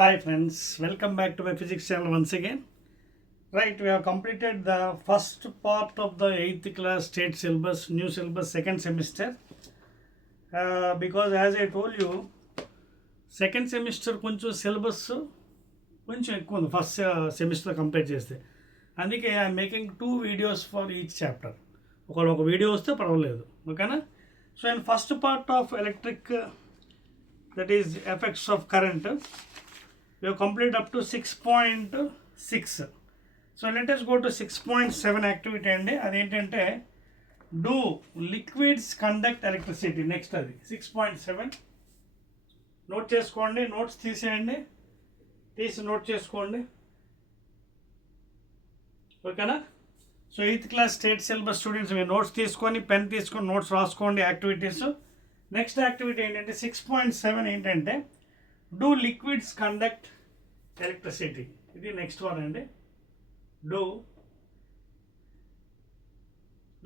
Hi friends, welcome back to my physics channel once again. Right, we have completed the first part of the 8th class state syllabus, new syllabus, second semester. Because as I told you, second semester కొంచెం సిలబస్ కొంచెం ఎక్కువ ఉంది first semester compare చేస్తే. అందుకే I'm making 2 videos for each chapter. ఒక వీడియో వస్తే పర్వాలేదు, ఓకేనా? So in first part of electric, that is effects of current, we have completed up to 6.6. So let us go to 6.7 activity అండి. అదేంటంటే do liquids conduct electricity. Next అది 6.7 నోట్ చేసుకోండి, నోట్స్ తీసేయండి, తీసి నోట్ చేసుకోండి, ఓకేనా? So 8th class state syllabus students మీరు నోట్స్ తీసుకొని పెన్ తీసుకొని నోట్స్ రాసుకోండి యాక్టివిటీస్. నెక్స్ట్ యాక్టివిటీ ఏంటంటే 6.7 ఏంటంటే డూ లిక్విడ్స్ కండక్ట్ ఎలక్ట్రిసిటీ. ఇది నెక్స్ట్ వన్ అండి. డూ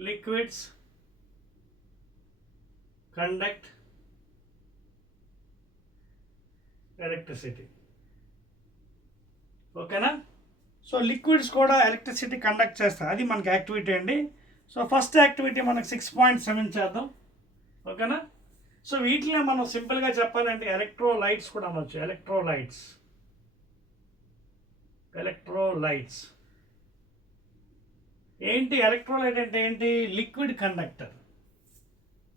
లిక్విడ్స్ కండక్ట్ ఎలక్ట్రిసిటీ, ఓకేనా? సో లిక్విడ్స్ కూడా ఎలక్ట్రిసిటీ కండక్ట్ చేస్తాయి, అది మనకి యాక్టివిటీ అండి. సో ఫస్ట్ యాక్టివిటీ మనకి 6.7 చేద్దాం, ఓకేనా? సో వీటిలో మనం సింపుల్గా చెప్పాలంటే ఎలక్ట్రోలైట్స్ కూడా అనొచ్చు. ఎలక్ట్రోలైట్స్ ఏంటి? ఎలక్ట్రోలైట్ అంటే ఏంటి? Liquid conductor.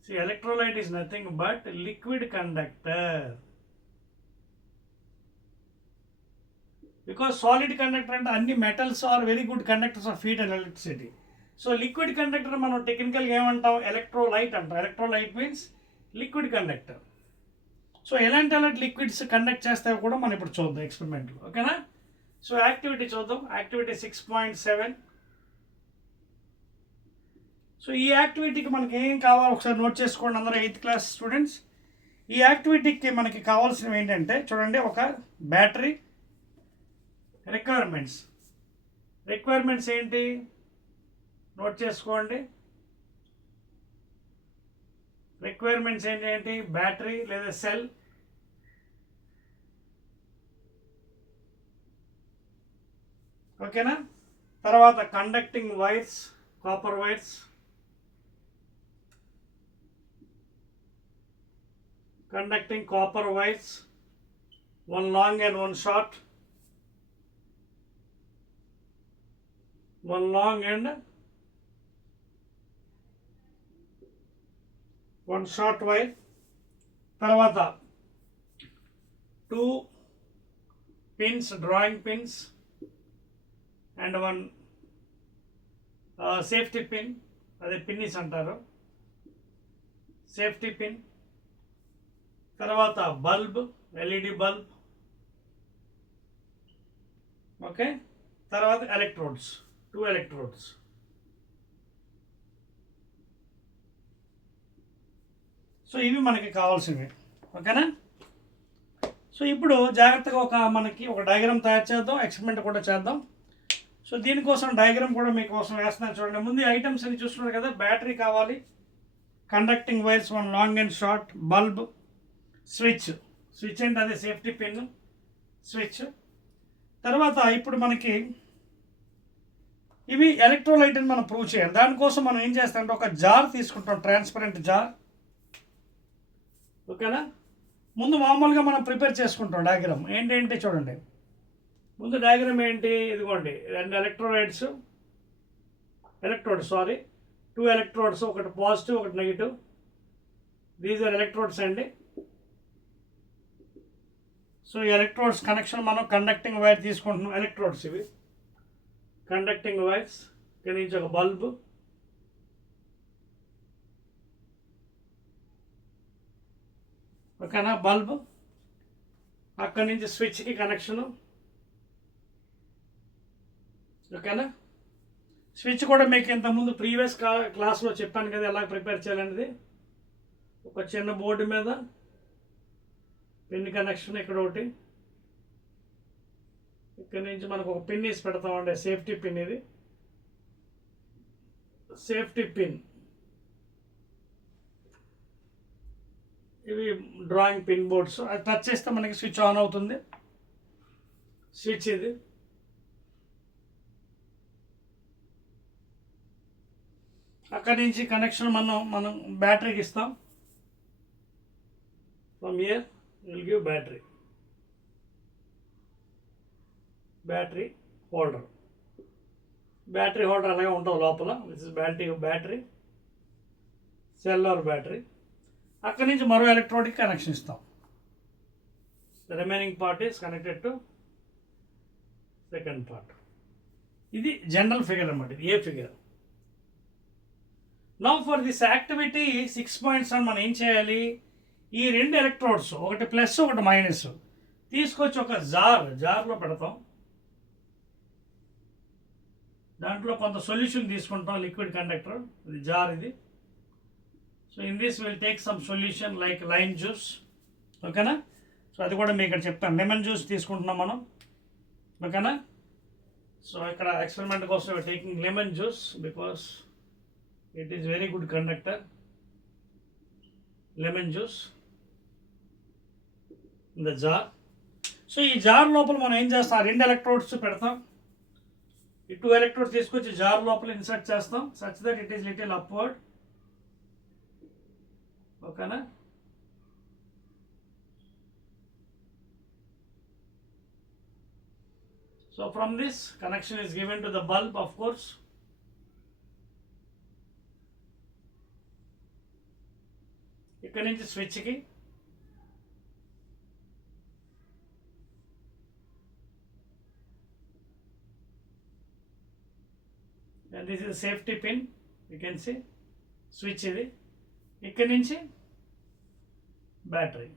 So electrolyte is nothing but liquid conductor. Because solid conductor అంటే అన్ని metals are very good conductors of heat and electricity. So liquid conductor మనం టెక్నికల్గా ఏమంటాం? ఎలక్ట్రోలైట్ అంటాం. Electrolyte means liquid conductor. So ఎలాంటి liquids conduct చేస్తాయో కూడా మనం ఇప్పుడు చూద్దాం ఎక్స్పెరిమెంట్లో, ఓకేనా? సో యాక్టివిటీ చూద్దాం. యాక్టివిటీ 6.7. సో ఈ యాక్టివిటీకి మనకి ఏం కావాలో ఒకసారి నోట్ చేసుకోండి అందరూ 8th క్లాస్ స్టూడెంట్స్. ఈ యాక్టివిటీకి మనకి కావాల్సినవి ఏంటంటే చూడండి, ఒక బ్యాటరీ. రిక్వైర్మెంట్స్ ఏంటి నోట్ చేసుకోండి. రిక్వైర్మెంట్స్ ఏంటి? బ్యాటరీ లేదా సెల్, ఓకేనా? తర్వాత conducting wires, copper wires, one long and one short, one long and one short wire. తర్వాత 2 pins, drawing pins, and one safety pin, అదే పిన్నిస్ అంటారు, సేఫ్టీ పిన్. తర్వాత బల్బ్, ఎల్ఈడి బల్బ్, ఓకే? తర్వాత ఎలక్ట్రోడ్స్, 2 ఎలక్ట్రోడ్స్. సో ఇవి మనకి కావాల్సినవి, ఓకేనా? సో ఇప్పుడు జాగ్రత్తగా మనకి ఒక డయాగ్రామ్ తయారు చేద్దాం, ఎక్స్పెరిమెంట్ కూడా చేద్దాం. సో దీనికోసం డయాగ్రామ్ కూడా మీకోసం వేస్తున్నాను చూడండి. ముందు ఐటమ్స్ అని చూస్తున్నారు కదా. బ్యాటరీ కావాలి, conducting wires, one long and short, bulb, switch అంటే అదే సేఫ్టీ పిన్, స్విచ్. తర్వాత ఇప్పుడు మనకి ఇవి ఎలక్ట్రోలైట్ అని మనం ప్రూవ్ చేయాలి. దానికోసం మనం ఏం చేస్తామంటే ఒక జార్ తీసుకుంటాం, ట్రాన్స్పరెంట్ జార్, ఓకేనా? ముందు మామూలుగా మనం ప్రిపేర్ చేసుకుంటాం డయాగ్రామ్. ఏంటంటే చూడండి, ముందు డయాగ్రామ్ ఏంటి? ఇదిగోండి, 2 ఎలక్ట్రోడ్స్, 2 ఎలక్ట్రోడ్స్, ఒకటి పాజిటివ్ ఒకటి నెగిటివ్. దీస్ ఆర్ ఎలక్ట్రోడ్స్ అండి. సో ఈ ఎలక్ట్రోడ్స్ కనెక్షన్ మనం కండక్టింగ్ వైర్ తీసుకుంటున్నాం. ఎలక్ట్రోడ్స్ ఇవి కండక్టింగ్ వైర్స్. ఇక్కడ నుంచి ఒక బల్బు, ఓకేనా? బల్బ్. అక్కడి నుంచి స్విచ్కి కనెక్షను, ఓకేనా? స్విచ్ కూడా మీకు ఇంతకుముందు ప్రీవియస్ క్లాస్లో చెప్పాను కదా ఎలా ప్రిపేర్ చేయాలనేది. ఒక చిన్న బోర్డు మీద పిన్ కనెక్షన్ ఇక్కడ ఒకటి, ఇక్కడ నుంచి మనకు ఒక పిన్ వేసి పెడతామండి, సేఫ్టీ పిన్. ఇది సేఫ్టీ పిన్. ఇవి డ్రాయింగ్ పిన్ బోర్డ్స్. అది టచ్ చేస్తే మనకి స్విచ్ ఆన్ అవుతుంది. స్విచ్ ఇది. అక్కడి నుంచి కనెక్షన్ మనం బ్యాటరీకి ఇస్తాం. From here will give battery holder. Battery holder అలాగే ఉంటుంది లోపల. This is battery cell or battery. అక్కడి నుంచి మరో ఎలక్ట్రోడ్కి కనెక్షన్ ఇస్తాం. The remaining part is connected to second part. ఇది జనరల్ ఫిగర్ అన్నమాట, ఇది ఏ figure. Now for this activity 6.7 మనం ఏం చేయాలి, ఈ రెండు ఎలక్ట్రోడ్స్, ఒకటి ప్లస్ ఒకటి మైనస్, తీసుకొచ్చి ఒక జార్లో పెడతాం. దాంట్లో కొంత సొల్యూషన్ తీసుకుంటాం, లిక్విడ్ కండక్టర్, ఇది జార్ ఇది. So in this will take some solution like lime juice. ఓకేనా? సో అది కూడా మీకు ఇక్కడ చెప్తాను. లెమన్ జ్యూస్ తీసుకుంటున్నాం మనం. ఓకేనా? సో ఇక్కడ ఎక్స్పెరిమెంట్ కోసం taking lemon juice because it is very good conductor. Lemon juice in the jar. So ఈ జార్ లోపల మనం ఏం చేస్తాం, రెండు ఎలక్ట్రోడ్స్ పెడతాం. ఈ 2 ఎలక్ట్రోడ్స్ తీసుకొచ్చి జార్ లోపల ఇన్సర్ట్ చేస్తాం such that it is little upward. ఓకేనా? So from this connection is given to the bulb, of course. ikkadi nunchi switch ki and this is a safety pin, you can see switch idi. ikkadi nunchi battery,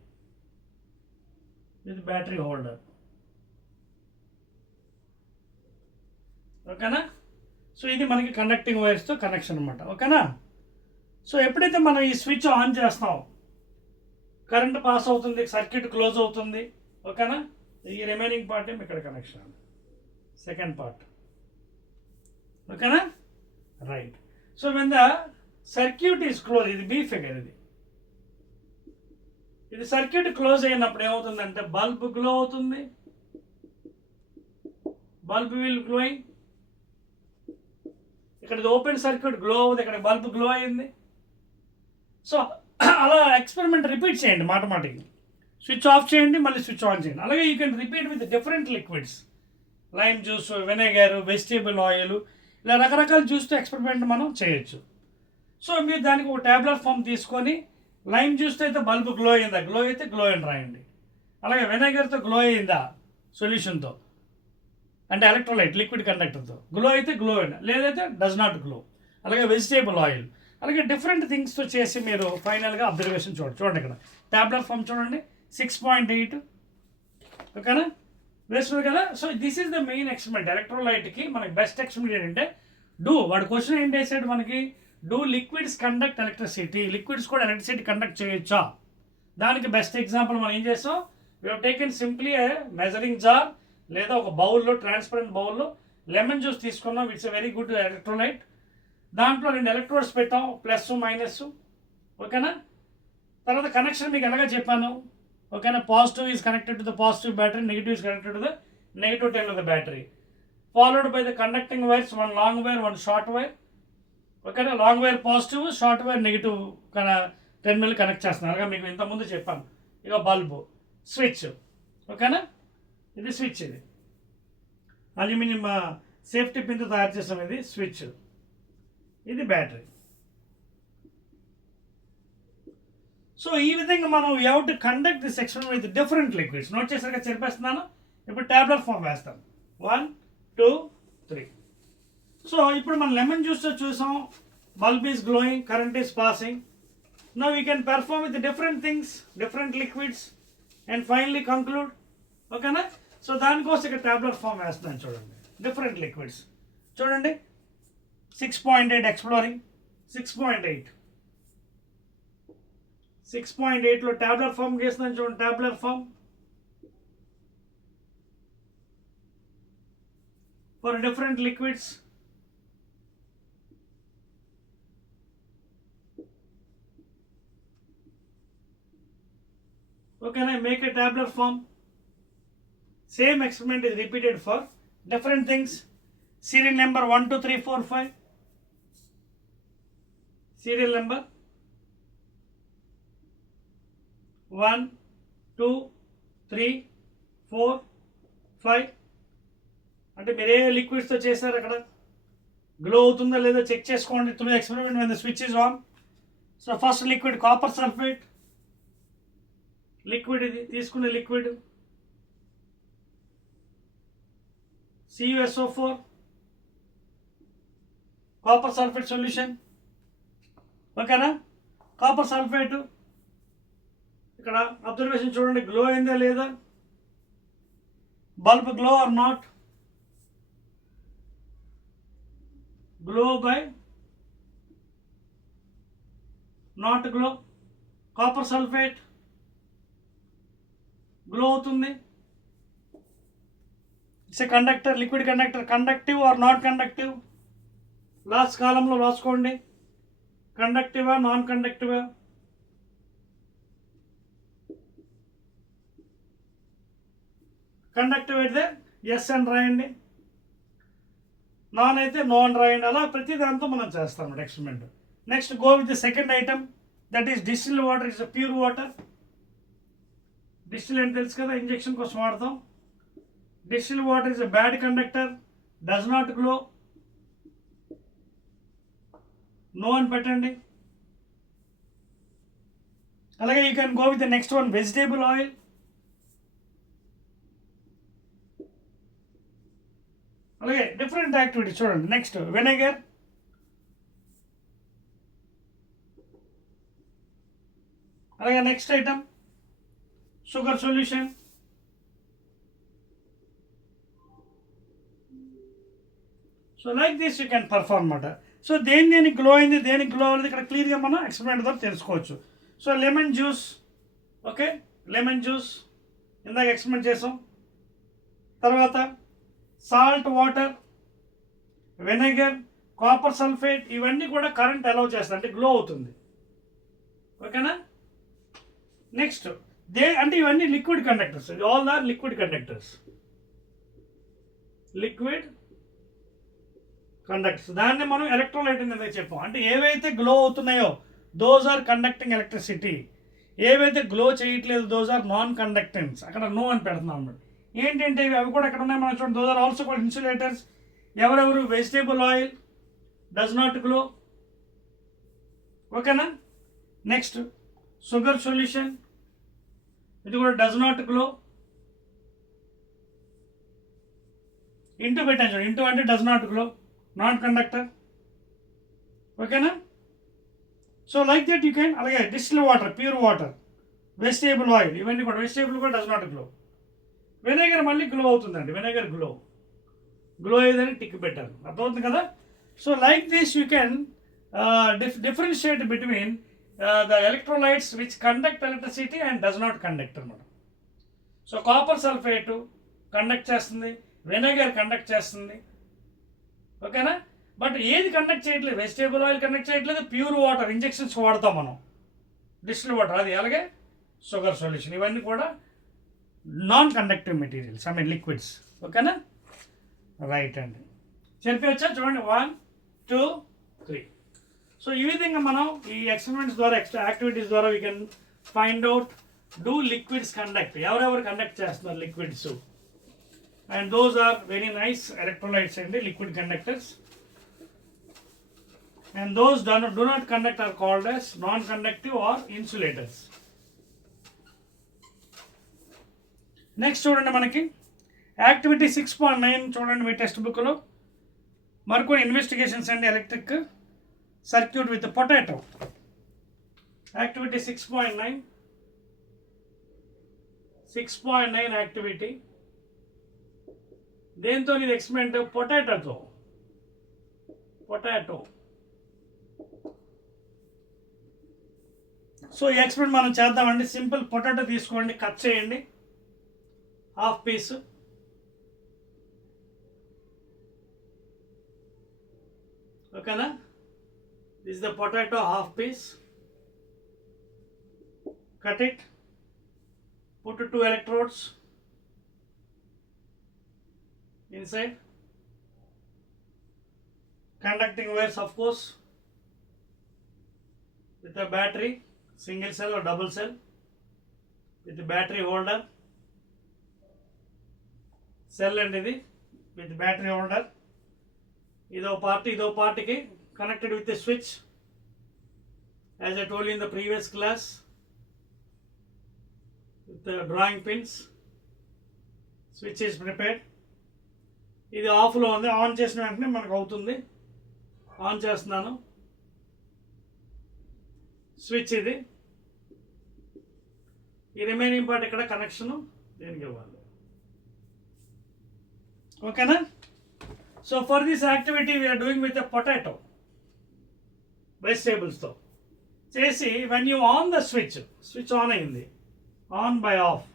this is battery holder. ఓకేనా? సో ఇది మనకి కండక్టింగ్ వైర్స్తో కనెక్షన్ అనమాట. ఓకేనా? సో ఎప్పుడైతే మనం ఈ switch on చేస్తాం, కరెంట్ పాస్ అవుతుంది, సర్క్యూట్ క్లోజ్ అవుతుంది. ఓకేనా? ఈ రిమైనింగ్ పార్ట్ ఏమి ఇక్కడ కనెక్షన్, సెకండ్ పార్ట్. ఓకేనా? Right. So when the circuit is close, ఇది బీ ఫిగర్, ఇది సర్క్యూట్ క్లోజ్ అయినప్పుడు ఏమవుతుందంటే బల్బ్ గ్లో అవుతుంది. Bulb will glowing. ఇక్కడ ఓపెన్ సర్క్యూట్ గ్లో అవుతుంది, ఇక్కడ బల్బ్ గ్లో అయింది. సో అలా ఎక్స్పెరిమెంట్ రిపీట్ చేయండి మాటమాటికి. స్విచ్ ఆఫ్ చేయండి, మళ్ళీ స్విచ్ ఆన్ చేయండి. అలాగే you can repeat with different liquids, lime juice, vinegar, vegetable oil, ఇలా రకరకాల జ్యూస్తో ఎక్స్పెరిమెంట్ మనం చేయొచ్చు. సో మీరు దానికి ఒక ట్యాబ్లెట్ ఫామ్ తీసుకొని, లైమ్ జ్యూస్తో అయితే బల్బ్ గ్లో అయిందా, గ్లో అయితే గ్లో అని రాయండి. అలాగే వెనిగర్తో గ్లో అయిందా సొల్యూషన్తో, అంటే ఎలక్ట్రోలైట్ లిక్విడ్ కండక్టర్తో గ్లో అయితే గ్లో అయినా, లేదైతే డస్ నాట్ గ్లో. అలాగే వెజిటేబుల్ ఆయిల్, అలాగే డిఫరెంట్ థింగ్స్తో చేసి మీరు ఫైనల్గా అబ్జర్వేషన్ చూడండి. ఇక్కడ ట్యాబ్లెట్ ఫామ్ చూడండి, 6.8. ఓకేనా? వేస్తుంది కదా. So this is the main experiment. ఎలక్ట్రోలైట్కి మనకి బెస్ట్ ఎక్స్పెరిమెంట్ ఏంటంటే వాడు క్వశ్చన్ ఏం చేసాడు మనకి, లిక్విడ్స్ కండక్ట్ ఎలక్ట్రిసిటీ, లిక్విడ్స్ కూడా ఎలక్ట్రిసిటీ కండక్ట్ చేయొచ్చా. దానికి బెస్ట్ ఎగ్జాంపుల్ మనం ఏం చేస్తాం, we have taken simply a measuring jar లేదా ఒక బౌల్లో, ట్రాన్స్పరెంట్ బౌల్లో లెమన్ జ్యూస్ తీసుకున్నాం. It's a very good electrolyte. దాంట్లో 2 ఎలక్ట్రోడ్స్ పెట్టాం, ప్లస్ మైనస్. ఓకేనా? తర్వాత కనెక్షన్ మీకు ఎలాగా చెప్పాను. ఓకేనా? Positive is connected to the positive battery, negative is connected to the negative terminal of the battery, followed by the conducting wires, 1 long wire, 1 short wire. ఓకేనా? Long wire positive, short wire negative terminal connect చేస్తున్నాను. అలాగే మీకు ఇంతకుముందు చెప్పాను. ఇక bulb, switch. ఓకేనా? ఇది స్విచ్, ఇది అల్యూమినియం సేఫ్టీ పిన్తో తయారు చేసాం. ఇది స్విచ్, ఇది బ్యాటరీ. సో ఈ విధంగా మనం you have to conduct this experiment with different liquids. Note చేసాక చెప్పేస్తున్నాను. ఇప్పుడు ట్యాబ్లెట్ ఫామ్ వేస్తాను. 1, 2, 3. సో ఇప్పుడు మనం లెమన్ జ్యూస్తో చూసాం, bulb is glowing, current is passing. Now we can perform with different things, different liquids and finally conclude. ఓకేనా? సో దానికోసం ఇక్కడ ట్యాబ్లెట్ ఫామ్ వేస్తున్నాను. చూడండి, డిఫరెంట్ లిక్విడ్స్ చూడండి. 6.8 ఎక్స్ప్లోరింగ్, 6.8. 6.8లో ట్యాబ్లెట్ ఫామ్ చేస్తున్నాను. చూడండి, tablet form for different liquids. ఓకేనా? Make a tablet form. Same experiment is repeated for different things. Serial number 1, 2, 3, 4, 5. Serial number 1, 2, 3, 4, 5. అంటే మీరు ఏ లిక్విడ్స్తో చేశారు అక్కడ గ్లో అవుతుందా లేదా చెక్ చేసుకోండి through experiment when the switch is on. So first liquid copper sulphate liquid, ఇది తీసుకునే liquid CuSO4 copper sulphate solution. ఓకేనా? కాపర్ సల్ఫేట్ ఇక్కడ అబ్జర్వేషన్ చూడండి, గ్లో అయిందా లేదా, bulb glow or not, glow by not glow. Copper sulphate glow అవుతుంది. It's a conductor, liquid conductor. Conductive or not conductive, last కాలంలో రాసుకోండి. కండక్టివా నాన్ కండక్టివా? కండక్టివ్ అయితే ఎస్ అని రాయండి, నాన్ అయితే నో అని రాయండి. అలా ప్రతి దాంతో మనం చేస్తాం experiment. Next go with the second item, that is distil water. Is pure water. Distil అని తెలుసు కదా, ఇంజెక్షన్ కోసం వాడతాం. Distil water is a bad conductor, does not glow. No అని పెట్టండి. అలాగే you can go with the next one, vegetable oil. అలాగే different activity చూడండి. నెక్స్ట్ వెనిగర్, అలాగే next item sugar solution. So like this you can perform అన్నమాట. So దేనికి glow అయింది, దేనికి గ్లో అవ్వలేదు ఇక్కడ క్లియర్గా మనం ఎక్స్పెరిమెంట్ ద్వారా తెలుసుకోవచ్చు. So lemon juice, okay, lemon juice ఇందాక ఎక్స్పెరిమెంట్ చేసాం. తర్వాత salt water, vinegar, copper sulphate, ఇవన్నీ కూడా కరెంట్ అలౌ చేస్తాయి, అంటే గ్లో అవుతుంది. ఓకేనా? నెక్స్ట్ అంటే ఇవన్నీ liquid conductors, all are liquid conductors. Liquid conductors, దాన్ని మనం ఎలక్ట్రోలైట్ అనేది చెప్పాం. అంటే ఏవైతే గ్లో అవుతున్నాయో దోస్ ఆర్ కండక్టింగ్ ఎలక్ట్రిసిటీ, ఏవైతే గ్లో చేయట్లేదు దోస్ ఆర్ నాన్ కండక్టెన్స్. అక్కడ నో అని పెడుతున్నాం అన్నమాట. ఏంటంటే అవి కూడా ఎక్కడ ఉన్నాయి మనం చూడండి. Those are also called insulators. ఎవరెవరు? Vegetable oil does not glow. ఓకేనా? నెక్స్ట్ షుగర్ సొల్యూషన్, ఇది కూడా డస్ నాట్ గ్లో. ఇంటూ పెట్టాను చూడండి, ఇంటూ అంటే does not glow, non conductor. ఓకేనా? So like that you can. అలాగే distil water, pure water, vegetable oil, ఇవన్నీ కూడా వెజిటేబుల్ కూడా డస్ నాట్ గ్లో. వెనిగర్ మళ్ళీ గ్లో అవుతుందండి, వెనిగర్ గ్లో అయ్యేదని టిక్ పెట్టారు. అర్థమవుతుంది కదా? So like this you can differentiate between the electrolytes which conduct electricity and does not conduct అనమాట. సో కాపర్ సల్ఫేట్ కండక్ట్ చేస్తుంది, వెనిగర్ కండక్ట్ చేస్తుంది. ఓకేనా? బట్ ఏది కండక్ట్ చేయట్లేదు? వెజిటేబుల్ ఆయిల్ కండక్ట్ చేయట్లేదు, ప్యూర్ వాటర్ ఇంజెక్షన్స్ వాడతాం మనం, డిస్టిల్ వాటర్ అది, అలాగే షుగర్ సొల్యూషన్, ఇవన్నీ కూడా non conductive materials, I mean liquids. ఓకేనా? రైట్ అండి, చెప్పవచ్చా? చూడండి 1, 2, 3. సో ఈ విధంగా మనం ఈ ఎక్స్పెరిమెంట్స్ ద్వారా, ఎక్స్ట్రా యాక్టివిటీస్ ద్వారా we can find out do liquids conduct, ఎవరెవరు కండక్ట్ చేస్తున్నారు liquids. And those are very nice electrolytes అండి, liquid conductors. And those do not conduct are called as non-conductive or insulators. Next చూడండి, మనకి యాక్టివిటీ 6.9 చూడండి మీ టెక్స్ట్ బుక్లో. మరికొన్ని investigations అండి, electric circuit with potato. Activity 6.9 activity. దేంతో ఇది ఎక్స్పెరిమెంట్? పొటాటో. సో ఈ ఎక్స్పెరిమెంట్ మనం చేద్దామండి. సింపుల్ పొటాటో తీసుకోండి, కట్ చేయండి, హాఫ్ పీస్. ఓకేనా? This the potato, half piece. Cut it, put 2 electrodes, inside. Conducting wires, of course, with a battery, single cell or double cell, with the battery holder, cell and ఇది with battery holder. ఇదో పార్ట్కి connected with a switch, as I told you in the previous class, with the drawing pins. Switch is prepared. ఇది ఆఫ్లో ఉంది, ఆన్ చేసిన వెంటనే మనకు అవుతుంది. ఆన్ చేస్తున్నాను. స్విచ్ ఇది. ఈ రిమైనింగ్ పార్ట్ ఇక్కడ కనెక్షను దేనికి ఇవ్వాలి. ఓకేనా? So for this activity we're doing with a potato, వెజిటేబుల్స్తో చేసి when you on the switch on అయింది, ఆన్ బై ఆఫ్,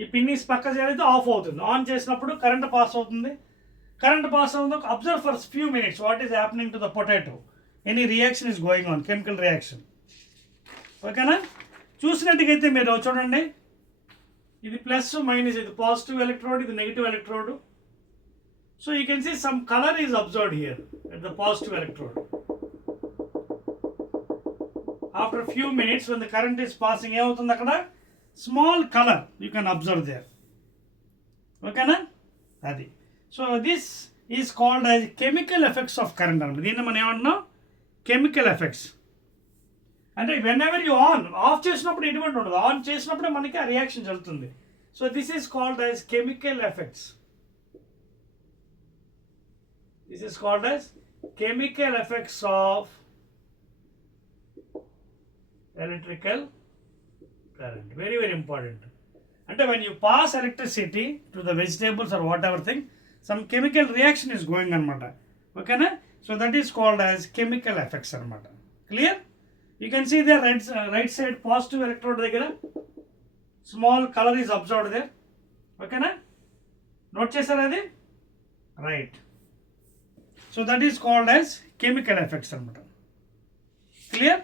ఈ పిన్నిస్ పక్క చేరితే ఆఫ్ అవుతుంది. ఆన్ చేసినప్పుడు కరెంట్ పాస్ అవుతుంది. కరెంట్ పాస్ అవుతుంది. Observe for few minutes what is happening to the potato. Any reaction is going on, chemical reaction. ఓకేనా? చూసినట్టుగైతే మీరు చూడండి, ఇది ప్లస్ మైనస్, ఇది పాజిటివ్ ఎలక్ట్రోడ్, ఇది negative electrode. So you can see some colour is observed here at the positive electrode. After few minutes when the current is passing ఏమవుతుంది అక్కడ, small colour you can observe there. ఓకేనా? అది. So this is called as chemical effects of current అనమాట. దీన్ని మనం ఏమంటున్నాం, chemical effects. అంటే whenever you off చేసినప్పుడు ఎటువంటి ఉండదు, ఆన్ చేసినప్పుడే మనకి ఆ రియాక్షన్ జరుగుతుంది. So this is called as chemical effects. This is called as chemical effects of electrical current. Very, very important. And when you pass electricity to the vegetables or whatever thing, some chemical reaction is going on. Okay na? So that is called as chemical effects. Clear? You can see there right side positive electrode there. Small color is observed there. Okay na? Note chesara adi? Right. So that is called as chemical effects. Clear?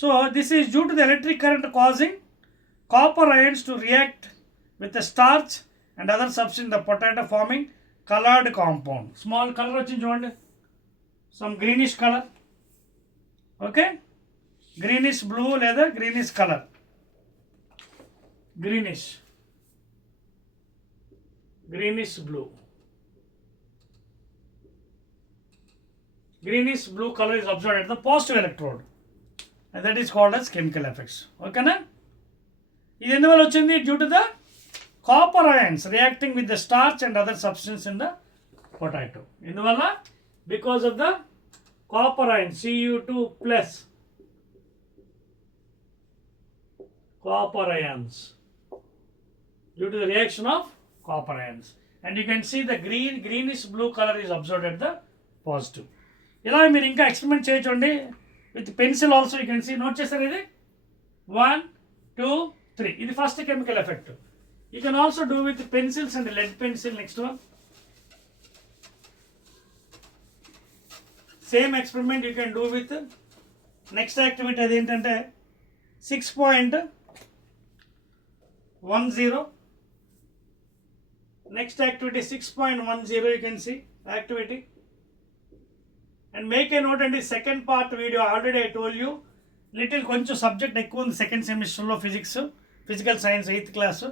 So this is due to the electric current causing copper ions to react with the starch and other substance in the potato, forming colored compound. Small color వచ్చింది చూడండి, some greenish color. Okay, greenish blue లేదా greenish color, greenish blue. Greenish blue color is observed at the positive electrode. And that is called as chemical effects. Okay na? ఇది ఎందువల్ల వచ్చింది? Due to the copper ions reacting with the starch and other substance in the potato. ఎందువల్ల? Because of the copper ions, Cu2 plus copper ions, due to the reaction of copper ions. And you can see the greenish blue colour is observed at the positive. ఇలా మీరు ఇంకా ఎక్స్పెరిమెంట్ చేయొచ్చండి. With pencil also you can see. Note చేస్తారు ఇది 1 2 3. ఇది first chemical effect. You can also do with pencils and lead pencil. Next one, same experiment you can do with next activity. అది ఏంటంటే 6.10. Next activity 6.10. You can see activity. And make a note, and the second part video already I told you little కొంచెం సబ్జెక్ట్ ఎక్కువ ఉంది సెకండ్ సెమిస్టర్లో, physical science 8th class.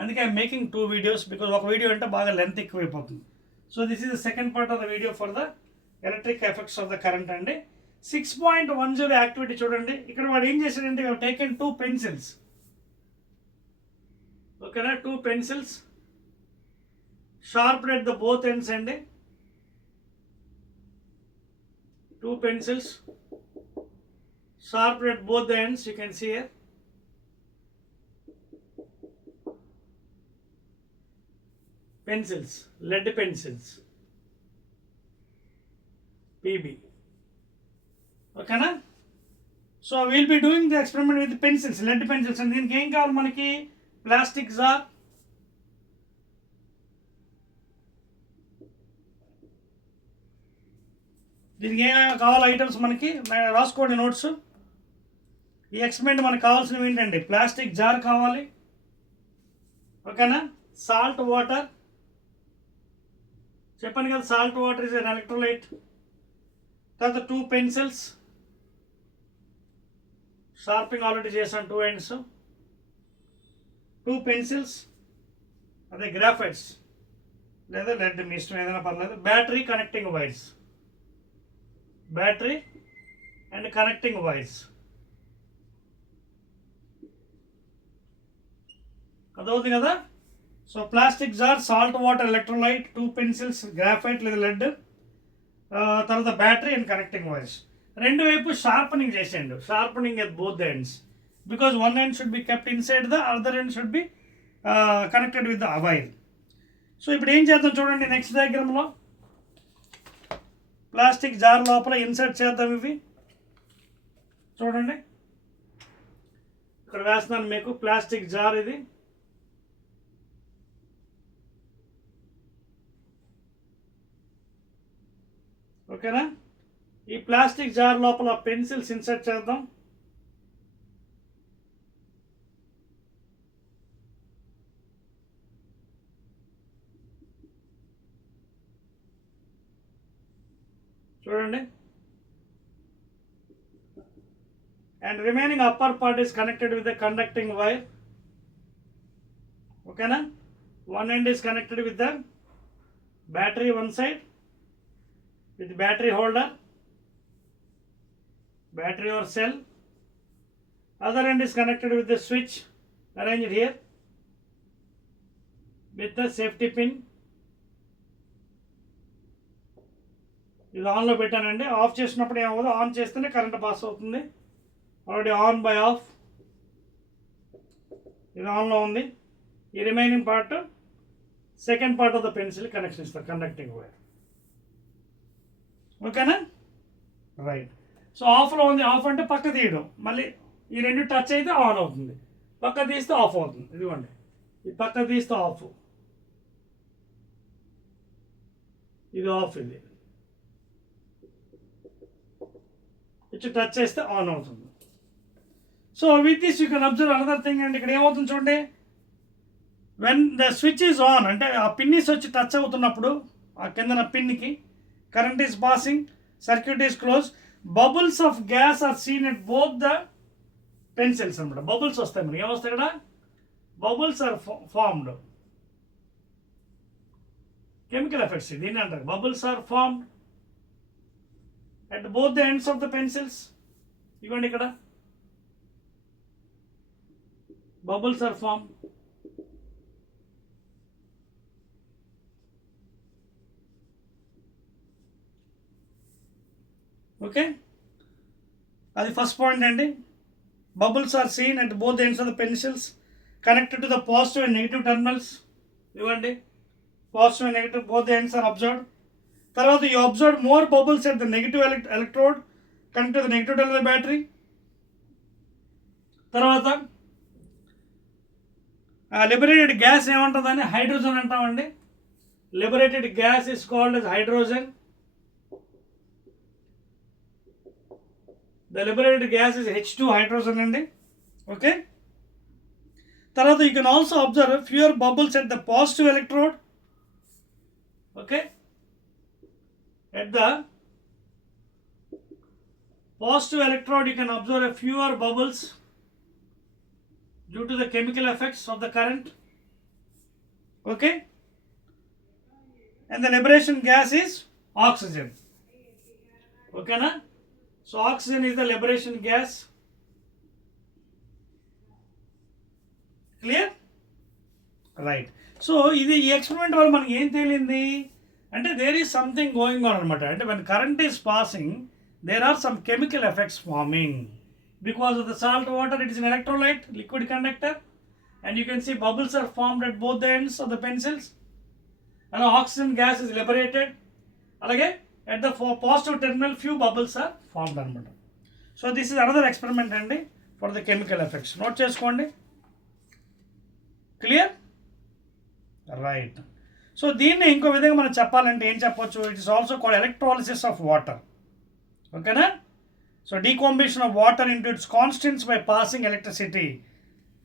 అందుకే I'm making 2 videos because ఒక వీడియో అంటే బాగా లెంత్ ఎక్కువైపోతుంది. So this is the second part of the video for the electric effects of the current అండి. 6.10 యాక్టివిటీ చూడండి. ఇక్కడ వాడు ఏం చేశాడంటే టేకెన్ 2 పెన్సిల్స్. ఓకేనా? 2 pencils sharped at the both ends అండి. 2 pencils sharp at both the ends, you can see here. Pencils, lead pencils, PB. Okay na? So we will be doing the experiment with the pencils, lead pencils. And దీనికి ఏం కావాలి మనకి? Plastic jar, దీనికి ఏమైనా కావాలి ఐటమ్స్ మనకి రాసుకోండి నోట్స్. ఈ ఎక్స్పెరిమెంట్ మనకు కావాల్సినవి ఏంటండి? ప్లాస్టిక్ జార్ కావాలి. ఓకేనా? salt water. చెప్పాను కదా salt water is an electrolyte. తర్వాత 2 pencils. షార్పింగ్ ఆల్రెడీ చేసాను 2 ends. 2 pencils. అదే గ్రాఫైట్స్ లేదా లెడ్ మీ ఇష్టం ఏదైనా పర్లేదు. Battery connecting wires. Battery and connecting wires. అదవుతుంది కదా. సో plastic jar, salt water electrolyte, 2 pencils, graphite లేదా లెడ్, తర్వాత బ్యాటరీ అండ్ కనెక్టింగ్ వైర్స్. రెండు వైపు షార్పనింగ్ చేసేయండి. Sharpening at both the ends because one end should be kept inside the other end should be connected with the wire. సో ఇప్పుడు ఏం చేద్దాం చూడండి. నెక్స్ట్ డయాగ్రామ్లో ప్లాస్టిక్ జార్ లోపల ఇన్సర్ట్ చేద్దాం. ఇవి చూడండి, ఇక్కడ వేస్తున్నాను మీకు ప్లాస్టిక్ జార్. ఇది ఓకేనా. ఈ ప్లాస్టిక్ జార్ లోపల పెన్సిల్స్ ఇన్సర్ట్ చేద్దాం. చూడండి. And remaining upper part is connected with the conducting wire. ఓకేనా. One end is connected with the battery one side with battery holder, battery or cell. Other end is connected with the switch arranged here with the safety pin. ఇది ఆన్లో పెట్టానండి. ఆఫ్ చేసినప్పుడు ఏమవుతుందో, ఆన్ చేస్తేనే current pass అవుతుంది. Already on by of. ఇది ఆన్లో ఉంది. ఈ remaining part second part of the pencil connection ఇస్తారు, కండక్టింగ్ వైర్. ఓకేనా. రైట్. సో ఆఫ్లో ఉంది. ఆఫ్ అంటే పక్క తీయడం. మళ్ళీ ఈ రెండు టచ్ అయితే ఆన్ అవుతుంది, పక్క తీస్తే ఆఫ్ అవుతుంది. ఇదిగోండి, ఈ పక్క తీస్తే ఆఫ్, ఇది ఆఫ్. ఇది ఇచ్చి టచ్ చేస్తే ఆన్ అవుతుంది. So with this you can observe another thing అండి. ఇక్కడ ఏమవుతుంది చూడండి. When the switch is on అంటే ఆ పిన్నిస్ వచ్చి టచ్ అవుతున్నప్పుడు ఆ కిందన పిన్కి current is passing, circuit is closed, bubbles of gas are seen at both the pencils అన్నమాట. బబుల్స్ వస్తాయి. మనకి ఏమొస్తాయి ఇక్కడ? Bubbles are formed. Chemical effects దీన్ని అంటారు. Bubbles are formed at both the ends of the pencils. ఇవ్వండి, ఇక్కడ bubbles are formed. Okay, అది ఫస్ట్ పాయింట్ అండి. Bubbles are seen at both ends of the pencils connected to the positive and negative terminals. ఇవ్వండి, positive and negative both the ends are observed. తర్వాత you observe more bubbles at the negative electrode connect to the negative terminal battery. తర్వాత liberated gas ఏమంటుందని hydrogen అంటామండి. Liberated gas is called as hydrogen. The liberated gas is H2 hydrogen అండి. Okay, తర్వాత you can also observe fewer bubbles at the positive electrode. Okay, at the positive electrode you can observe a fewer bubbles due to the chemical effects of the current. Okay, and the liberation gas is oxygen. Okay na. So oxygen is the liberation gas. Clear? Right. So ఇది ఈ ఎక్స్పెరిమెంట్ వల్ల మనకి ఏం తేలింది అంటే there is something going on అనమాట. అంటే when current is passing there are some chemical effects forming because of the salt water. It is an electrolyte, liquid conductor, and you can see bubbles are formed at both the ends of the pencils and oxygen gas is liberated. అలాగే at the positive terminal few bubbles are formed అనమాట. So this is another experiment అండి for the chemical effects. Note చేసుకోండి. Clear? Right. So దీన్ని ఇంకో విధంగా మనం చెప్పాలంటే ఏం చెప్పొచ్చు? It is also called electrolysis of water. ఓకేనా. So decomposition of water into its constants by passing electricity,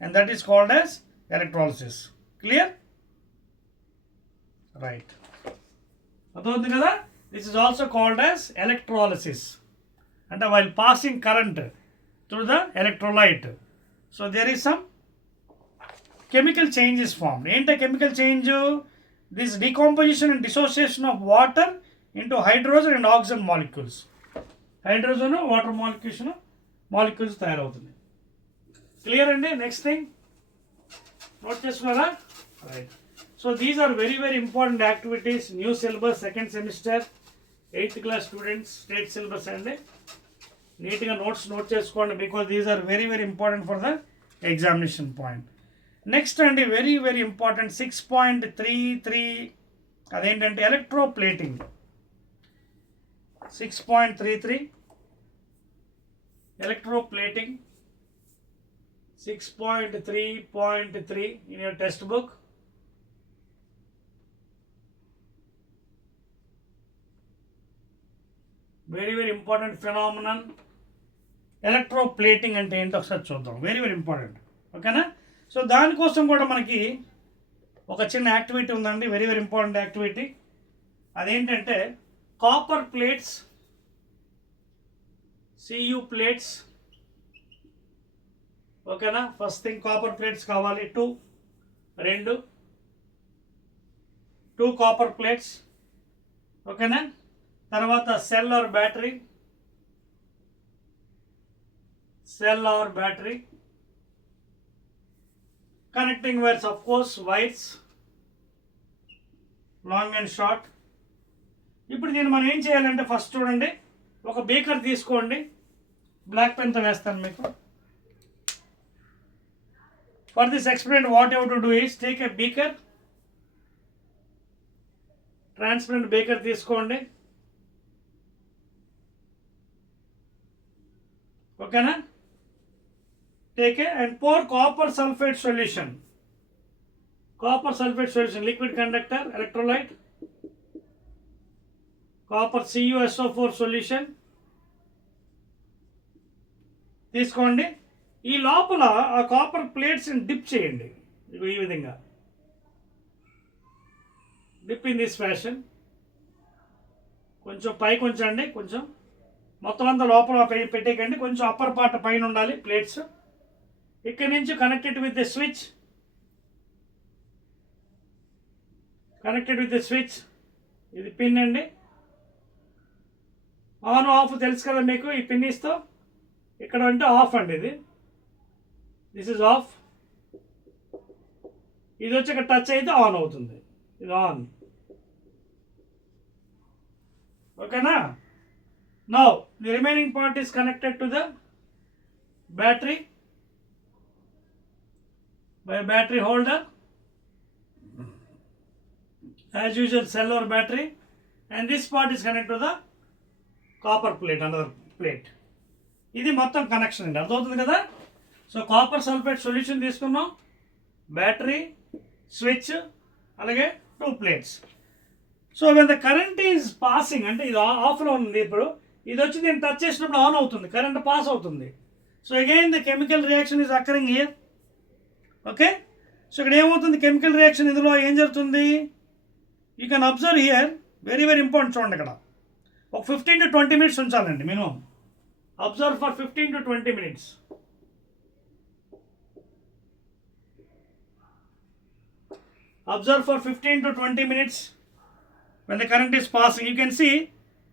and that is called as electrolysis. Clear? Right, అర్థమవుతుంది కదా. This is also called as electrolysis, అంటే while passing current through the electrolyte. So there is some chemical change is formed. ఏంటో chemical change? This decomposition and dissociation of water into hydrogen and oxygen molecules. Hydrogen water molecules తయారవుతుంది. Clear అండి? Next thing note చేసుకున్నారా? Right. So these are very very important activities. New syllabus, second semester, 8th class students, state syllabus అండి. నీట్గా note చేసుకోండి, because these are very very important for the examination point. Next అండి very very important 6.33, అదేంటంటే electroplating. 6.33 electroplating, 6.3.3 in your text book. Very very important phenomenon. Electroplating అంటే ఏంటో ఒకసారి చూద్దాం. Very very important, ఓకేనా. సో దానికోసం కూడా మనకి ఒక చిన్న యాక్టివిటీ ఉందండి, వెరీ వెరీ ఇంపార్టెంట్ యాక్టివిటీ. అదేంటంటే కాపర్ ప్లేట్స్, CU ప్లేట్స్, ఓకేనా. ఫస్ట్ థింగ్ కాపర్ ప్లేట్స్ కావాలి, 2 కాపర్ ప్లేట్స్, ఓకేనా. తర్వాత cell or battery, connecting wires, of course wires, long and short. ఇప్పుడు దీన్ని మనం ఏం చేయాలంటే ఫస్ట్ చూడండి, ఒక బీకర్ తీసుకోండి. బ్లాక్ పెన్తో వేస్తాను మీకు. For this experiment what you to do is take a beaker, transparent beaker తీసుకోండి, ఓకేనా. Take and pour copper sulfate solution, liquid conductor, electrolyte, copper CuSO4 solution తీసుకోండి. ఈ లోపల ఆ కాపర్ ప్లేట్స్ని డిప్ చేయండి, ఈ విధంగా డిప్ ఇన్ దిస్ ఫ్యాషన్. కొంచెం పైకి ఉంచండి, కొంచెం మొత్తం అంతా లోపల పెట్టేకండి, కొంచెం అప్పర్ పార్ట్ పైన ఉండాలి ప్లేట్స్. ఇక్కడ నుంచి కనెక్టెడ్ విత్ ద స్విచ్, ఇది పిన్ అండి. ఆన్ ఆఫ్ తెలుసు కదా మీకు, ఈ పిన్నిస్తో ఇక్కడ అంటే ఆఫ్ అండి, దిస్ ఇస్ ఆఫ్. ఇది వచ్చి ఇక్కడ టచ్ అయితే ఆన్ అవుతుంది, ఇది ఆన్, ఓకేనా. Now the remaining part is connected to the battery by a battery holder, as usual cell or battery, and this part is connected to the copper plate, another plate. ఇది మొత్తం కనెక్షన్ అండి, అర్థమవుతుంది కదా. సో కాపర్ సల్ఫేట్ సొల్యూషన్ తీసుకున్నాం, battery, switch, అలాగే 2 plates. So when the current is passing, అంటే ఇది ఆఫ్లో ఉంది, ఇప్పుడు ఇది వచ్చి దీన్ని టచ్ చేసినప్పుడు ఆన్ అవుతుంది, కరెంట్ పాస్ అవుతుంది. So again the chemical reaction is occurring here, okay. So ఇక్కడ ఏమవుతుంది, కెమికల్ రియాక్షన్, ఇందులో ఏం జరుగుతుంది, you can observe here. Very very important చూడండి, ఇక్కడ ఒక 15 to 20 minutes ఉంచాలండి minimum. Observe for 15 to 20 minutes. Observe for 15 to 20 minutes when the current is passing. You can see,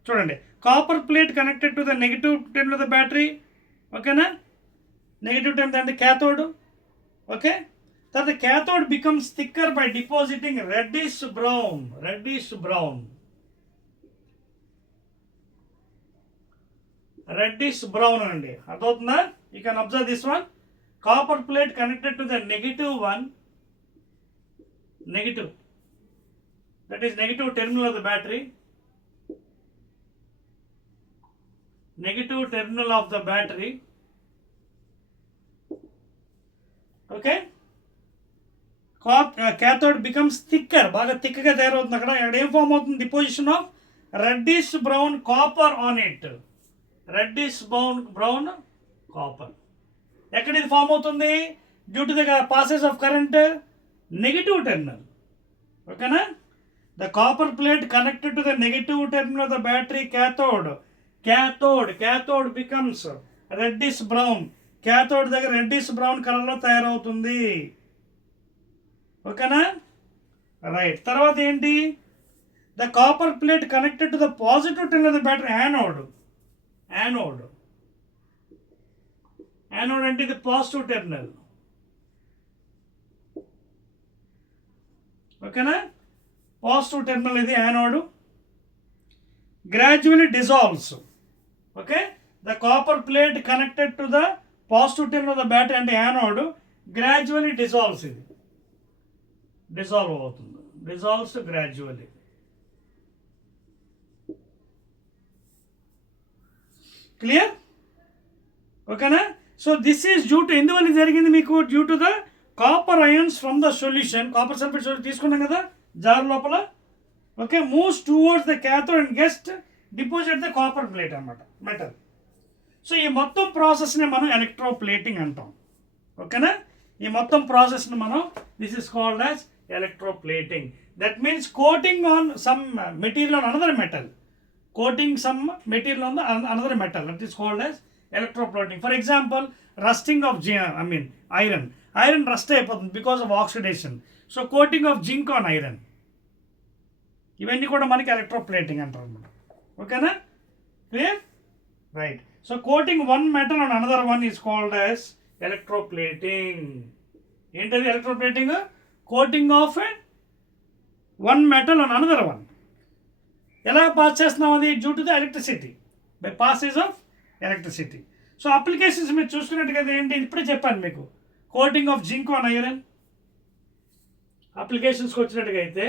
చూడండి, copper plate connected to the negative terminal of the battery, ఓకేనా. Negative terminal అంటే cathode, okay. Then the cathode becomes thicker by depositing reddish brown అండి, అర్థమవుతుందా. You can observe this one, copper plate connected to the negative, that is negative terminal of the battery, okay. Cathode becomes thicker, బాగా థిక్గా తయారవుతుంది. అక్కడ ఏం ఫామ్ అవుతుంది, deposition of reddish brown copper on it, copper. ఎక్కడ ఇది ఫామ్ అవుతుంది, due to the passes of current, negative terminal, ఓకేనా. The copper plate connected to the negative terminal of the battery cathode becomes reddish brown. Cathode దగ్గర reddish brown కలర్లో తయారవుతుంది. ఓకేనా? రైట్. తర్వాత ఏంటి? The copper plate connected to the positive terminal of the battery anode అంటే ఇది positive terminal. ఓకేనా? Positive terminal ఇది anode. Gradually dissolves. Okay, the copper plate connected to the positive terminal of the battery అంటే anode gradually dissolves. ఇది డిజాల్వ్ అవుతుంది. Dissolves gradually. Clear? ఓకేనా? So this is due to, ఎందువల్ల జరిగింది మీకు? Due to the copper ions from the solution. Copper sulphate solution తీసుకున్నాం కదా జార్ లోపల. Okay, moves towards the cathode and guest deposit the copper plate అన్నమాట, మెటల్. సో ఈ మొత్తం ప్రాసెస్ని మనం ఎలక్ట్రోప్లేటింగ్ అంటాం. ఓకేనా? ఈ మొత్తం ప్రాసెస్ని మనం, this is called as electroplating. That means coating on some material on another metal. Coating some material on another metal, that is called as electroplating. For example rusting of iron rust అయిపోతుంది because of oxidation. So coating of zinc on iron, ఇవన్నీ కూడా మనకి electroplating అంటారు అన్నమాట. ఓకేనా? Clear? Right. So coating one metal on another one is called as electroplating. ఏంటది electroplating? Coating of one metal on another one. ఎలా pass చేస్తున్నాం? అది due to the electricity, by passage of electricity. So applications మీరు చూసుకున్నట్టుగా ఏంటి, ఇప్పుడే చెప్పాను మీకు. Coating of zinc on iron. అప్లికేషన్స్కి వచ్చినట్టుగా అయితే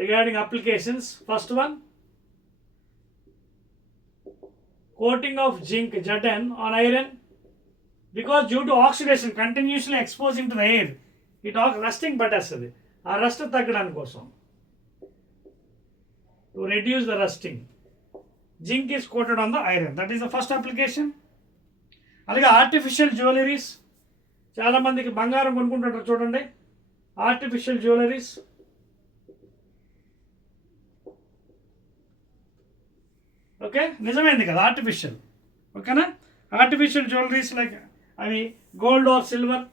regarding applications, first one coating of zinc Zn on iron, because due to oxidation continuously exposing to the air, it rusting పట్టేస్తుంది. ఆ రస్ట్ తగ్గడానికి కోసం, to reduce the rusting, zinc is coated on the iron. That is the first application. అలాగే artificial jewelleries. చాలామందికి బంగారం కొనుక్కుంటుంటారు చూడండి, artificial jewelleries. Okay, నిజమైంది కదా ఆర్టిఫిషియల్. ఓకేనా? ఆర్టిఫిషియల్ జ్యువెలరీస్ లైక్ అవి గోల్డ్ ఆర్ సిల్వర్,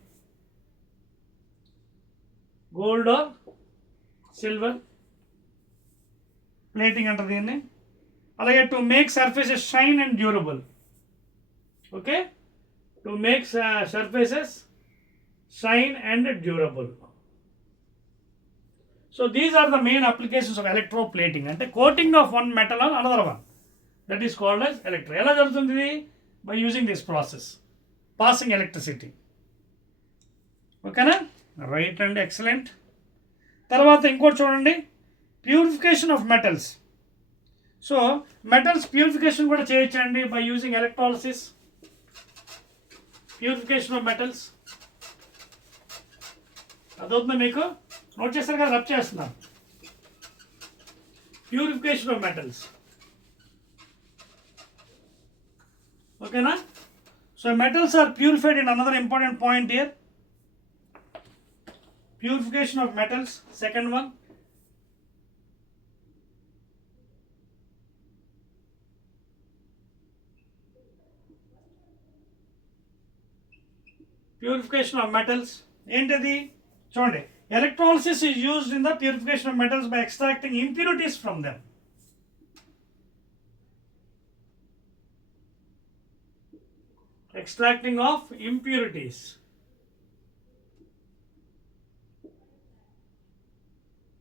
ప్లేటింగ్ అంటారు దీన్ని. అలాగే to make surfaces shine and durable. Okay, to make surfaces shine and durable. So these are the main applications of electroplating. అంటే coating of one metal on another one, that is called as electro. ఎలా జరుగుతుంది ఇది? By using this process, passing electricity. ఓకేనా? Right అండి, excellent. తర్వాత ఇంకోటి చూడండి, purification of metals. So metals purification కూడా చేయొచ్చండి by using electrolysis. Purification of metals అదవుతుందా మీకు? నోట్ చేస్తారు కదా, రబ్ చేస్తున్నాను. Purification of metals. ఓకేనా? So metals are purified in another important point here. Purification of metals, second one. Purification of metals. ఏంటది? చూడండి, electrolysis is used in the purification of metals by extracting impurities from them. Extracting of impurities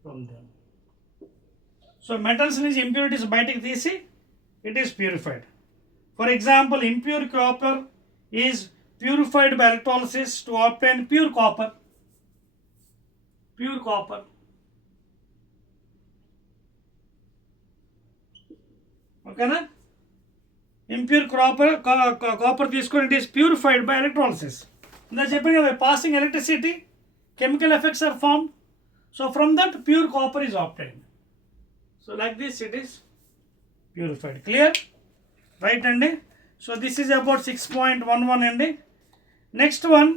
from them. So metals నుంచి impurities బయటికి తీసి it is purified. For example, impure copper is purified by electrolysis to obtain pure copper. ఓకేనా? Impure copper తీసుకొని it is purified by electrolysis. ఇందా చెప్పాను కదా, passing electricity, chemical effects are form. So from that pure copper is obtained. So like this it is purified. Clear? Right అండి. So this is about 6.11 అండి. Next one,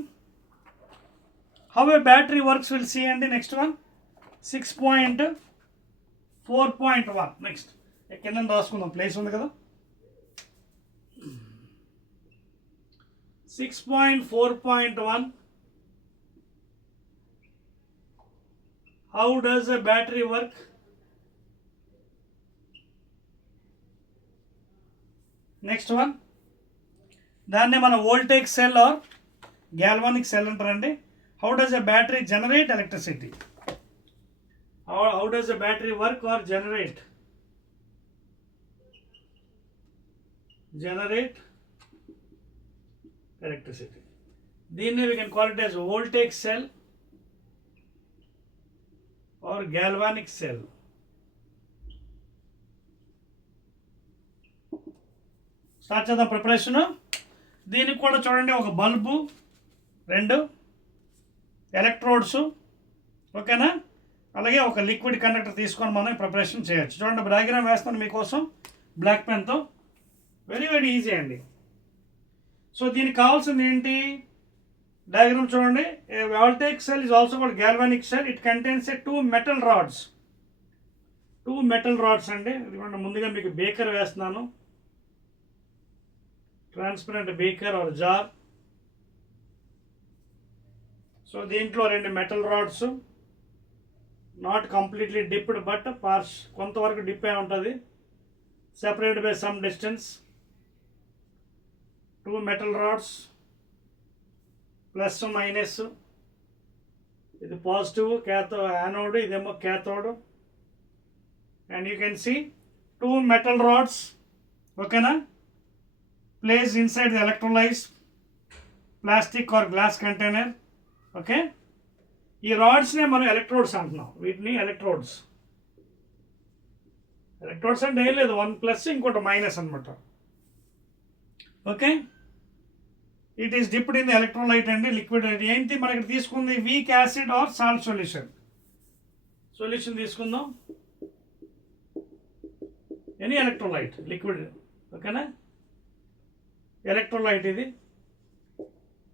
how a battery works will see అండి. Next one, 6.4.1 next కింద రాసుకుందాం, ప్లేస్ ఉంది కదా. 6.4.1 how does a battery work? Next one, దాన్ని మన voltage cell or galvanic cell అంటారండి. How does a battery generate electricity? How does a battery work or generate electricity? దీన్ని we can call it as voltaic cell or galvanic cell. Start చేద్దాం ప్రిపరేషన్. దీనికి కూడా చూడండి, ఒక బల్బు, 2 ఎలక్ట్రోడ్స్, ఓకేనా, అలాగే ఒక లిక్విడ్ కండక్టర్ తీసుకొని మనం ప్రిపరేషన్ చేయొచ్చు. చూడండి, డయాగ్రామ్ వేస్తాను మీకోసం బ్లాక్ పెన్తో. వెరీ వెరీ ఈజీ అండి. సో దీనికి కావాల్సింది ఏంటి? డయాగ్రామ్ చూడండి. A voltage cell is also called galvanic cell. It contains a 2 metal rods. 2 metal rods అండి. ఇదిగోండి, ముందుగా మీకు బేకర్ వేస్తున్నాను, transparent beaker or jar. So దీంట్లో 2 metal rods, not completely dipped but కొంతవరకు డిప్ అయి ఉంటుంది, separated by some distance. 2 metal rods, plus minus, ఇది పాజిటివ్ యానోడ్, ఇదేమో cathode. And you can see 2 metal rods, ఓకేనా, place inside the electrolyte plastic or glass container. Okay, ఈ రాడ్స్నే మనం ఎలక్ట్రోడ్స్ అంటున్నాం. వీటిని ఎలక్ట్రోడ్స్ అంటే ఏం లేదు, 1 ప్లస్ ఇంకోటి మైనస్ అనమాట. Okay, it is dipped in the electrolyte అండి, లిక్విడ్. ఏంటి మనకి తీసుకుంది? Weak acid or salt solution తీసుకుందాం. ఎనీ ఎలక్ట్రోలైట్ లిక్విడ్, ఓకేనా, ఎలక్ట్రోలైట్ ఇది.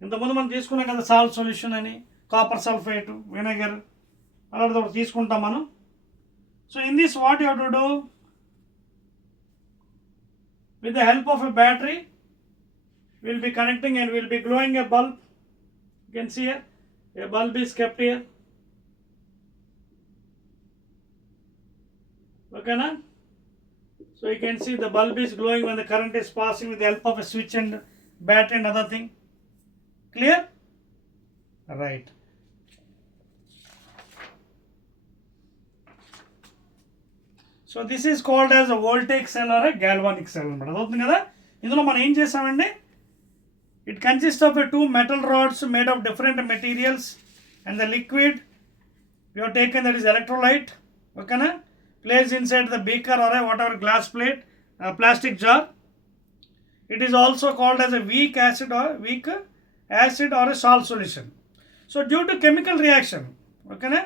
ఇంతకుముందు మనం తీసుకున్నాం కదా సాల్ట్ సొల్యూషన్ అని, కాపర్ సల్ఫేట్, విnegar, అలాంటిది ఒకటి తీసుకుంటాం మనం. So in this what you have to do? With the help of a battery we'll be connecting and we'll be glowing a bulb. You can see here a bulb is kept here, okay na? So you can see the bulb is glowing when the current is passing with the help of a switch and battery and other thing. Clear? Right. So this is called as a voltaic cell or a galvanic cell అన్నమాట. అదవుతుంది కదా. ఇందులో మనం ఏం చేసామండి? It consists of 2 metal rods made of different materials, and the liquid we have taken, that is electrolyte, okay na, placed inside the beaker or a whatever glass plate, plastic jar. It is also called as a weak acid or a salt solution. So due to chemical reaction, okay na,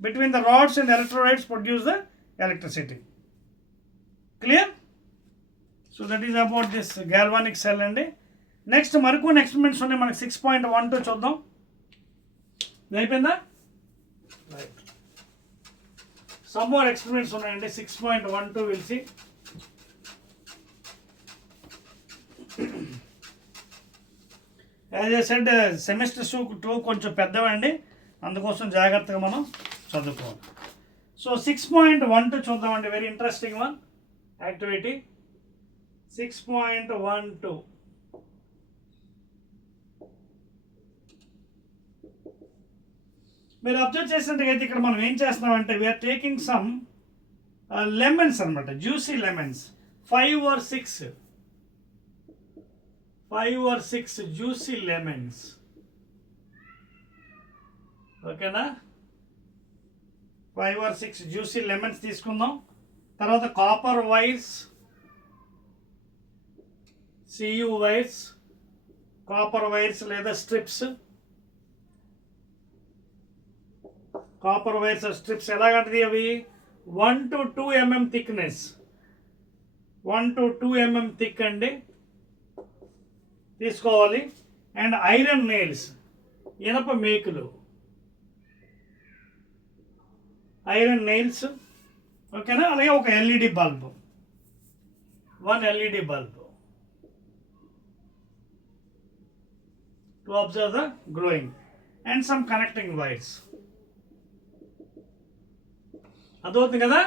between the rods and the electrolytes produce the electricity. Clear? So that is about this galvanic cell అండి. నెక్స్ట్ మరికొన్ని ఎక్స్పెరిమెంట్స్ ఉన్నాయి మనకి. 6.12 చూద్దాం. అయిపోయిందా? Right. Some more experiments ఉన్నాయండి. 6.12 will see. As I said, semester 2 కొంచెం పెద్దవండి, అందుకోసం జాగ్రత్తగా మనం చదువుకోవాలి. సో 6.12 చూద్దామండి. Very interesting one activity. 6.12. మీరు అబ్జర్వ్ చేసినట్టుగైతే ఇక్కడ మనం ఏం చేస్తున్నామంటే, వీఆర్ టేకింగ్ సమ్ లెమన్స్ అనమాట, juicy lemons, 5 or 6 juicy lemons, ఓకేనా. 5 or 6 జ్యూసీ లెమన్స్ తీసుకుందాం. తర్వాత copper wires, CU wires, copper wires లేదా స్ట్రిప్స్. కాపర్ వైర్స్ స్ట్రిప్స్ ఎలాగంటది? అవి 1 to 2 mm thickness, 1 to 2 mm thick అండి తీసుకోవాలి. అండ్ ఐరన్ నెయిల్స్, ఇనప మేకులు, ఐరన్ నెయిల్స్, ఓకేనా. అలాగే ఒక LED bulb, 1 LED bulb to observe the glowing and some connecting wires. అదవుతుంది కదా.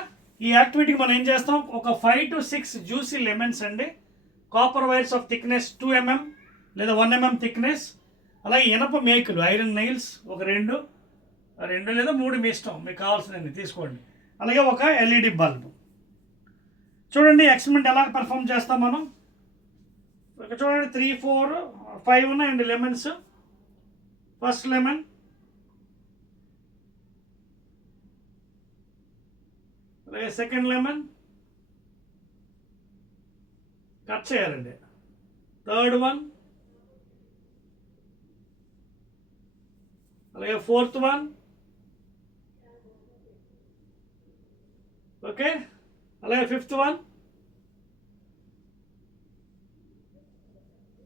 ఈ యాక్టివిటీకి మనం ఏం చేస్తాం, ఒక 5 to 6 జ్యూసీ లెమన్స్ అండి, కాపర్ వైర్స్ ఆఫ్ థిక్నెస్ 2 mm లేదా 1 mm థిక్నెస్, అలాగే ఇనప మేకులు ఐరన్ నెయిల్స్ ఒక 2 లేదా 3 మీ ఇష్టం, మీకు కావాల్సినవి తీసుకోండి. అలాగే ఒక ఎల్ఈడి బల్బ్. చూడండి ఎక్స్పెరిమెంట్ ఎలా పర్ఫామ్ చేస్తాం మనం. చూడండి 3, 4, 5 ఉన్నాయండి లెమన్స్. ఫస్ట్ లెమన్, అలాగే సెకండ్ లెమన్ కట్ చేయాలండి, థర్డ్ వన్, అలాగే ఫోర్త్ వన్, ఓకే, అలాగే ఫిఫ్త్ వన్.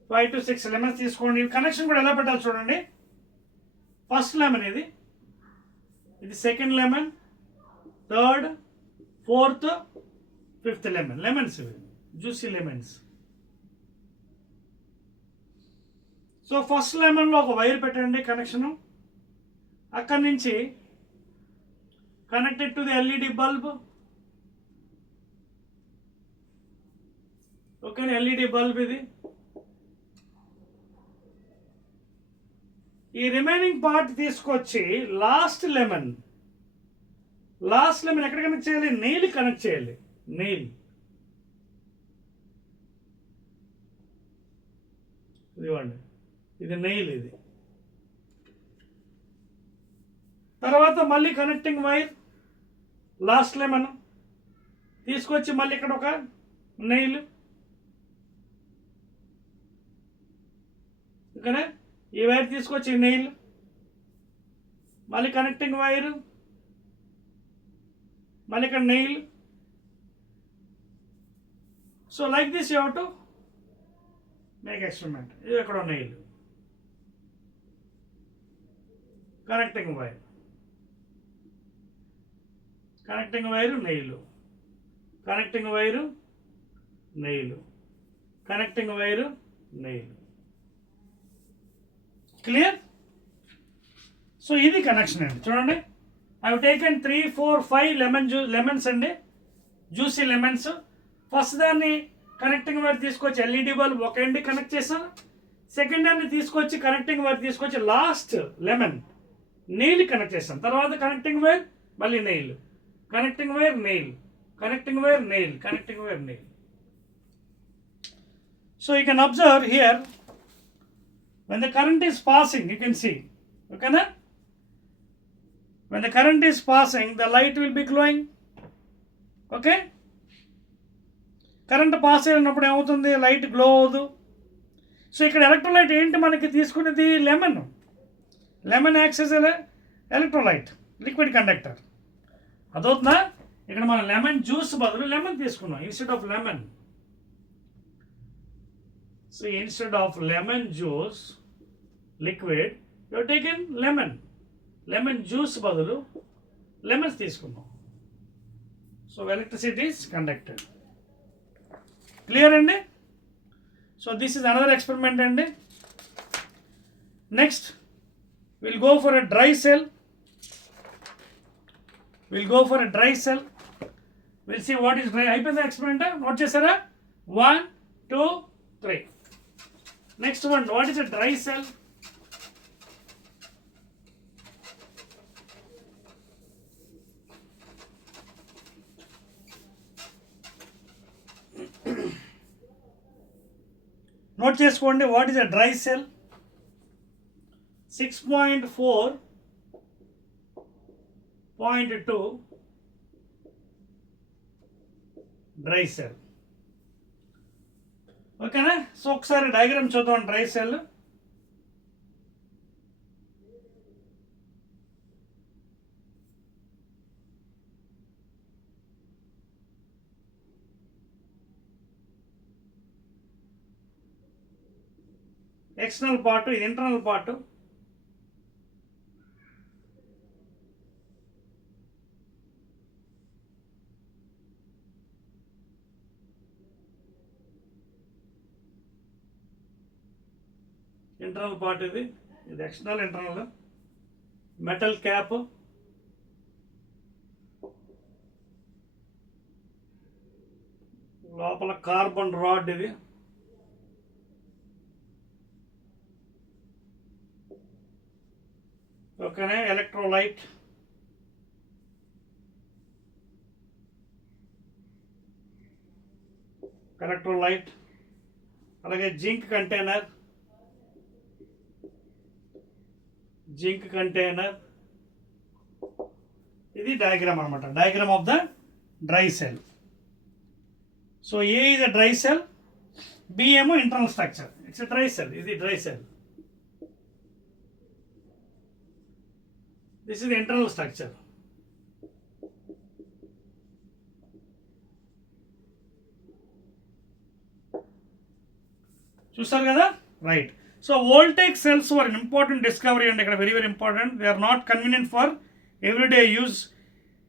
5 to 6 లెమన్స్ తీసుకోండి. కనెక్షన్ కూడా ఎలా పెట్టాలి చూడండి. ఫస్ట్ లెమన్ ఇది second lemon, third, fourth, fifth lemons ఇవి జ్యూసీ లెమన్స్. సో ఫస్ట్ లెమన్లో ఒక వైర్ పెట్టండి కనెక్షను, అక్కడి నుంచి connected to the LED bulb, okay, LED bulb ఇది. ఈ రిమైనింగ్ పార్ట్ తీసుకొచ్చి లాస్ట్ లెమన్ ఎక్కడ కనెక్ట్ చేయాలి, నెయిల్ కనెక్ట్ చేయాలి, నెయిల్. ఇదివ్వండి, ఇది నెయిల్ ఇది. తర్వాత మళ్ళీ కనెక్టింగ్ వైర్ లాస్ట్ లెమన్ తీసుకొచ్చి మళ్ళీ ఇక్కడ ఒక నెయిల్, ఓకేనా. ఈ వైర్ తీసుకొచ్చి నెయిల్, మళ్ళీ కనెక్టింగ్ వైర్, మళ్ళీ ఇక్కడ nail. So like this you have to make experiment. ఇది ఎక్కడ nail, connecting wire, connecting wire nail, connecting wire nail, connecting wire nail. Clear. So ఇది కనెక్షన్ అండి. చూడండి, ఐ హావ్ టేకెన్ 3, 4, 5 లెమన్స్ అండి, జ్యూసీ లెమన్స్. ఫస్ట్ దాన్ని connecting wire తీసుకొచ్చి LED bulb ఒక end connect చేశాను. సెకండ్ దాన్ని తీసుకొచ్చి కనెక్టింగ్ వైర్ తీసుకొచ్చి లాస్ట్ లెమన్ నెయిల్ కనెక్ట్ చేశాను. తర్వాత కనెక్టింగ్ వైర్ మళ్ళీ nail, connecting wire nail, connecting wire nail, connecting wire nail. So you can observe here when the current is passing, you can see, okay na? When the current is passing, the light will be glowing, okay. Current pass అయినప్పుడు ఏమవుతుంది, light glow అవ్వదు. So ఇక్కడ electrolyte ఏంటి మనకి తీసుకునేది, lemon acts as electrolyte, liquid conductor. అదవుతుందా. ఇక్కడ మనం లెమన్ జ్యూస్ బదులు లెమన్ తీసుకున్నాం instead of lemon. So instead of lemon juice liquid you have taken lemon juice బదులు లెమన్స్ తీసుకున్నాం. So electricity is conducted. Clear అండి. So this is another experiment అండి. Next will go for a dry cell. Will see what is dry. అయిపోయిందా experiment, note చేశారా? 1, 2, 3. Next one, what is a dry cell? Note చేసుకోండి, what is a dry cell? 6.4.2 dry cell. ఓకేనా. So ఒకసారి diagram చూద్దాం. Dry cell external part, ఇది internal part. Internal part ఇది external internal metal cap లోపల carbon rod ఇది ఓకేనే electrolyte అలాగే జింక్ కంటైనర్ ఇది డయాగ్రామ్ అనమాట diagram of the dry cell so A is a dry cell B ఏమో internal structure it's dry cell ఇది dry cell this is internal structure చూసారు కదా right so voltaic cells were an important discovery అండి ఇక్కడ very important they are not convenient for everyday use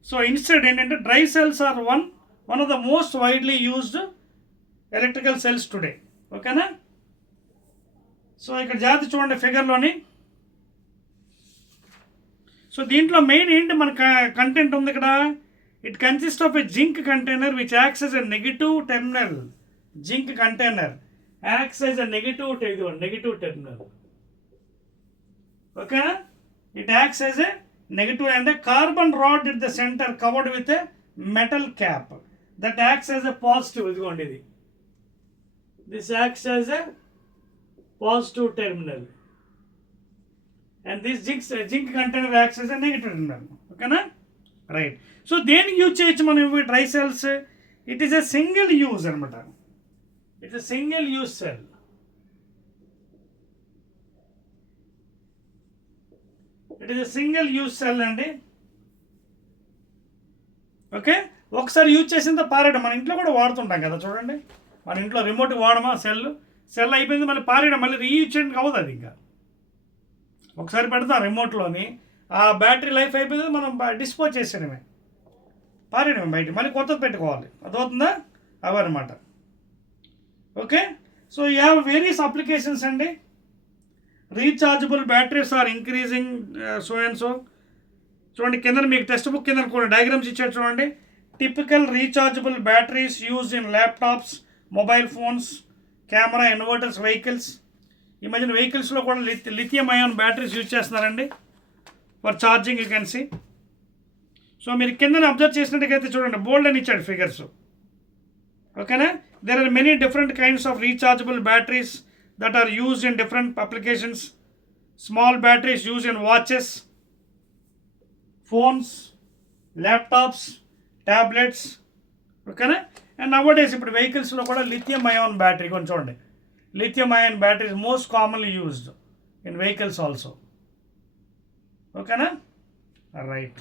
so instead ఏంటంటే dry cells are one of the most widely used electrical cells today ఓకేనా so ఇక్కడ జాతి చూడండి ఫిగర్లోని సో దీంట్లో మెయిన్ ఏంటి మన కంటెంట్ ఉంది ఇక్కడ it consist of a zinc container which acts as a negative terminal zinc container acts as a negative terminal okay it acts as a negative and a carbon rod at the center covered with a metal cap that acts as a positive idigondidi this acts as a positive terminal and this zinc container acts as a negative terminal okay na right so then use cheyochu manam dry cells it is a single use anamata. It's a single use cell. It is a single use cell అండి ఓకే ఒకసారి యూజ్ చేసిన పారేయడం మన ఇంట్లో కూడా వాడుతుంటాం కదా చూడండి మన ఇంట్లో రిమోట్ వాడమా సెల్ అయిపోయింది మళ్ళీ పారేయడం మళ్ళీ రీయూజ్ చేయడానికి అవ్వదు అది ఇంకా ఒకసారి పెడతాం రిమోట్లోని ఆ బ్యాటరీ లైఫ్ అయిపోయింది మనం డిస్పోజ్ చేసేయడమే పారేయడమే బయట మళ్ళీ కొత్తది పెట్టుకోవాలి అదవుతుందా అవన్నమాట okay so you have various applications అండి rechargeable batteries are increasing so and so చూడండి కింద మీకు టెక్స్ట్ బుక్ కింద కొన్ని డయాగ్రామ్స్ ఇచ్చారు చూడండి typical rechargeable batteries use in laptops mobile phones camera inverters vehicles ఈ మధ్యన వెహికల్స్లో కూడా లిథియం అయాన్ బ్యాటరీస్ యూజ్ చేస్తున్నారండి for charging you can see so మీరు కింద అబ్జర్వ్ చేసినట్టుగైతే చూడండి బోల్డ్ అని ఇచ్చాడు ఫిగర్స్ ఓకేనా there are many different kinds of rechargeable batteries that are used in different applications small batteries used in watches phones laptops tablets okay na and nowadays ఇప్పుడు vehicles లో కూడా lithium ion battery కొంచెం చూడండి lithium ion battery is most commonly used in vehicles also okay na right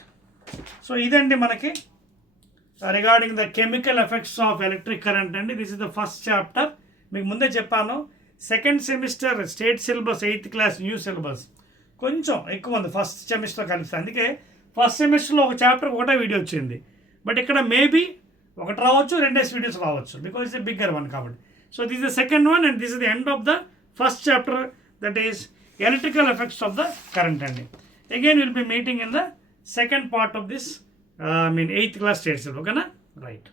so ఇదండి మనకి regarding the chemical effects of electric current అండి this is the first chapter మీకు ముందే చెప్పాను second semester state syllabus 8th class new syllabus కొంచెం ఎక్కువ ఉంది first semester కలిసి అందుకే ఫస్ట్ సెమిస్టర్లో ఒక చాప్టర్ ఒకటే వీడియో వచ్చింది బట్ ఇక్కడ మేబీ ఒకటి రావచ్చు రెండేసి వీడియోస్ రావచ్చు because it's a bigger one కాబట్టి so this the second one and this is the end of the first chapter that is electrical effects of the current అండి again will be meeting in the second part of this 8th class state syllabus okay na right